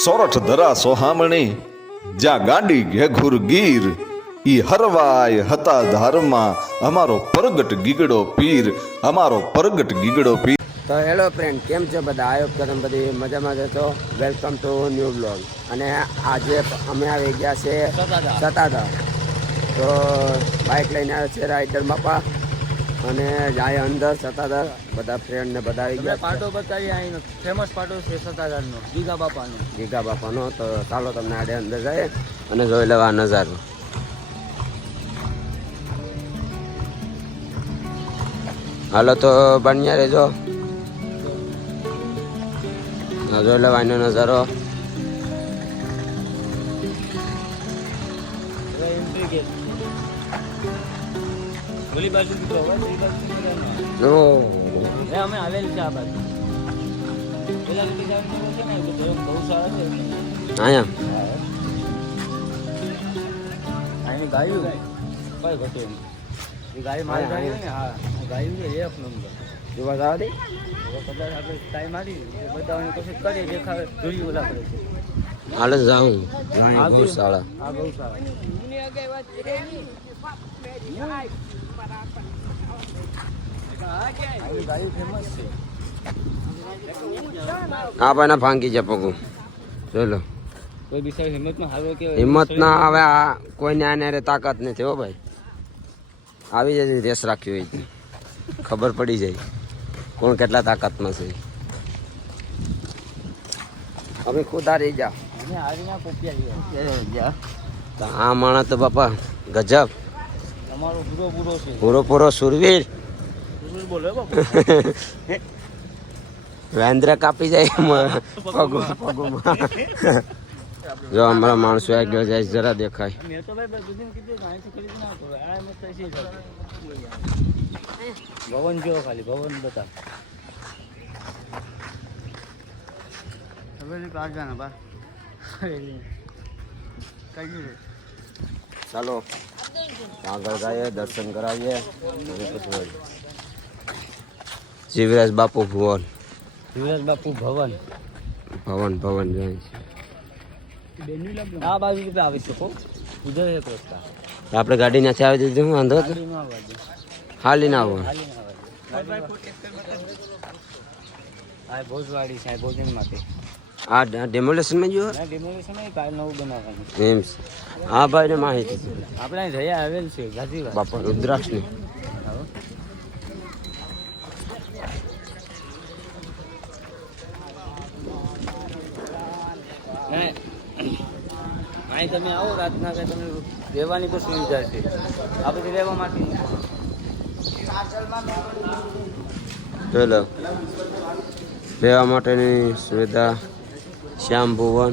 સોરઠ ધરા સોહામણી જ્યાં ગાંડી ઘેઘુર ગીર ઈ હરવાય હતા ધારમાં અમારો પરગટ ગીગડો પીર, અમારો પરગટ ગીગડો પીર. તો હેલો ફ્રેન્ડ, કેમ છો બધા? આયોગ તમે બધી મજામાં છો. Welcome to new blog. અને આજે અમે આવી ગયા છે સતાધાર. તો બાઇક લઈને આવ્યો છે રાઇડર બાપા અને જાય અંદર સતાધાર. બધા ફ્રેન્ડને બધા આવી ગયા. પાટો બતાવી અહીં ફેમસ પાટો છે સતાધારનો, ગીગા બાપાનો. તો ચાલો તમને આડે અંદર જાય અને જોઈ લેવા નજારો. હાલો તો બન્યા રહેજો, જોઈ લેવાનો નજારો. ઓલી બાજુ અમે આવેલ છે આ બાજુ. પેલા છે ને બહુ સારા છે અહીંયા અહીં ગાયું કઈ ઘટે નહીં. એ ગાય મારી ગાય ને, હા ગાયું છે એક નંબર. જોવા જવા દે. કદાચ આપણે ટાઈમ આવી બતાવવાની કોશિશ કરીએ, દેખાવે જોડી ઓલા કરે છે. હાલ જાઉં ગૌશાળા. આ ગૌશાળા ગાયું ફેમસ છે. આ ભાઈ ના ભાંગી જાય પગું. જોઈ લો. કોઈ બિચારી હિંમતમાં હારો કે હિંમત ના આવે. આ કોઈને આને તાકાત નથી હો ભાઈ. આવી જાય રેસ રાખ્યો હોય ખબર પડી જાય કોણ કેટલા તાકાતમાં છે. હવે ખુદ હારી જા. અમે હારીના કોપિયા તો આ માણસ તો બાપા ગજબ. તમારો પૂરો છે. પૂરો સુરવીર. બોલો બાપુ. વેન્દ્ર કાપી જાય પગમાં. જો અમારા માણસો આગળ જાય જરા દેખાય. મેં તો ભાઈ બધું કીધું અહીંથી ખરીદી ના કરો. આ મત છે ભવન જો ખાલી ભવન બતા. હવે કાઢવાના બા. ચાલો આગળ જઈએ, દર્શન કરાવીએ. જીવરાજ બાપુ ભુવન. યુવરાજ બાપુ ભવન જાય છે. આ બાજુ કે આવી શકો ઉધર એક રસ્તા. આપણે ગાડી નથી આવી દીધી. હું વાંધો હતો? ગાડીમાં આવવા દે. હાલી ના આવો. આ ભોજવાડી છે, ભોજન માટે. આ ડેમોલેશનમાં જો ના ડેમોલેશન નહીં, કાલ નવું બનાવવાનું. એમ છે. હા ભાઈ ને માહિતી આપણે અહીં જયા આવેલ છે ગાજીવાડ. બાપા રુદ્રાક્ષની. અહીં તમે આવો રાતના કે તમે રહેવાની કોઈ સુવિધા છે. આ બધી રહેવા માટે ચલો રહેવા માટેની સુવિધા. શ્યામ ભુવન.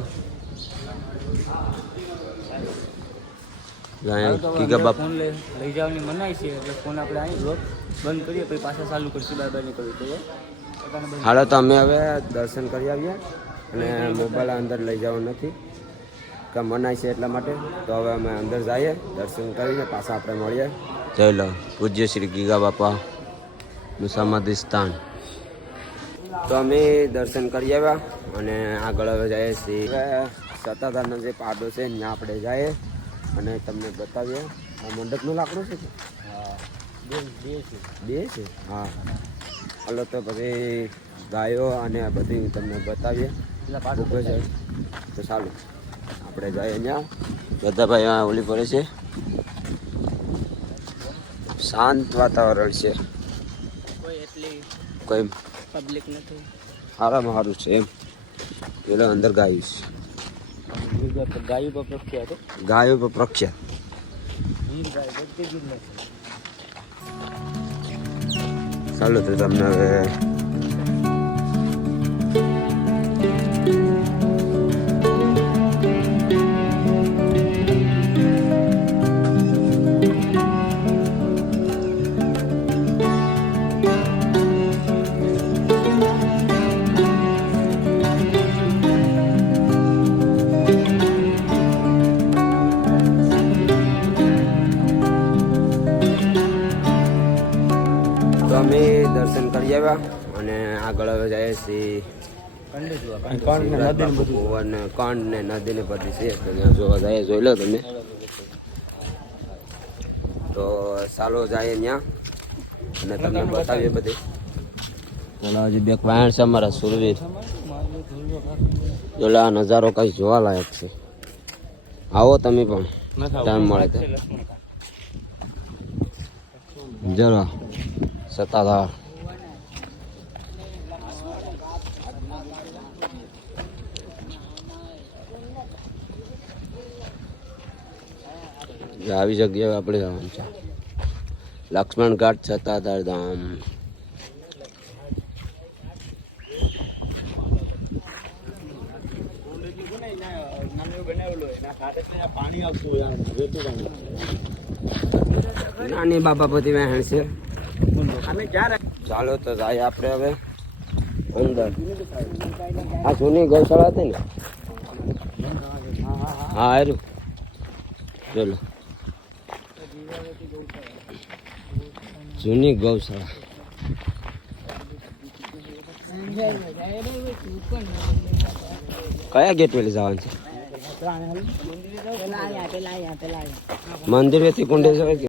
ગીગા બાપુ. ફોન લઈ જવાની મનાય છે એટલે ફોન આપણે અહીં બ્લોક બંધ કરીએ પછી પાછા ચાલુ કરશું. બાય નહીં કરવી જોઈએ. હાલો તો અમે હવે દર્શન કરી આવીએ અને મોબાઈલ અંદર લઈ જવા નથી કે મનાય છે એટલા માટે. તો હવે અમે અંદર જઈએ, દર્શન કરીને પાછા આપણે મળીએ. જય લો પૂજ્ય શ્રી ગીગા બાપા નું સમાધિ સ્થાન. તો અમે દર્શન કરી આવ્યા અને આગળ હવે જઈએ છીએ સતાધારનો જે પાડો છે ત્યાં આપણે જઈએ અને તમને બતાવીએ. આ મંડપનું લાકડું છે કે બે છે? હા હાલો તો પછી ગાયો અને આ બધી તમને બતાવીએ. ઊભો છે તો ચાલો આપણે જઈએ. અહીંયા બધા ભાઈ ઓલી પડે છે. શાંત વાતાવરણ છે, કોઈ એટલી કોઈ પબ્લિક નથી. સારામાં સારું છે એમ. પેલો અંદર ગાયું છે. ગાયું પર પ્રખ્યાત. ગાયો પર પ્રખ્યાત. ગાય બધી જ નથી. ચાલો તો તમને હવે દર્શન કરી આવ્યા અને આગળ હવે જઈએ છીએ ભુવન ને કંડ ને નદી ને બધી છે તો ત્યાં જોવા જાય જોઈ લો તમે. તો ચાલો જાય ત્યાં અને તમને બતાવીએ બધી. ચાલો હજી બે વાયણ છે અમારા સુરવીર. જોલા આ નજારો કઈ જોવા લાયક છે. આવો તમે પણ ટાઈમ મળે તો. જરા સત્તાધાર આવી જગ્યાએ આપણે જવાનું છે. લક્ષ્મણ ઘાટ સત્તાધાર ધામ. નાની બાબા બધી વહેણ છે. ચાલો તો જાય આપણે હવે અંદર. આ જૂની ગૌશાળા હતી ને. હા હારું ચલો. જૂની ગૌશાળા. કયા ગેટ વેલી જવાનું છે? મંદિર વેથી કુંડે જવાય કે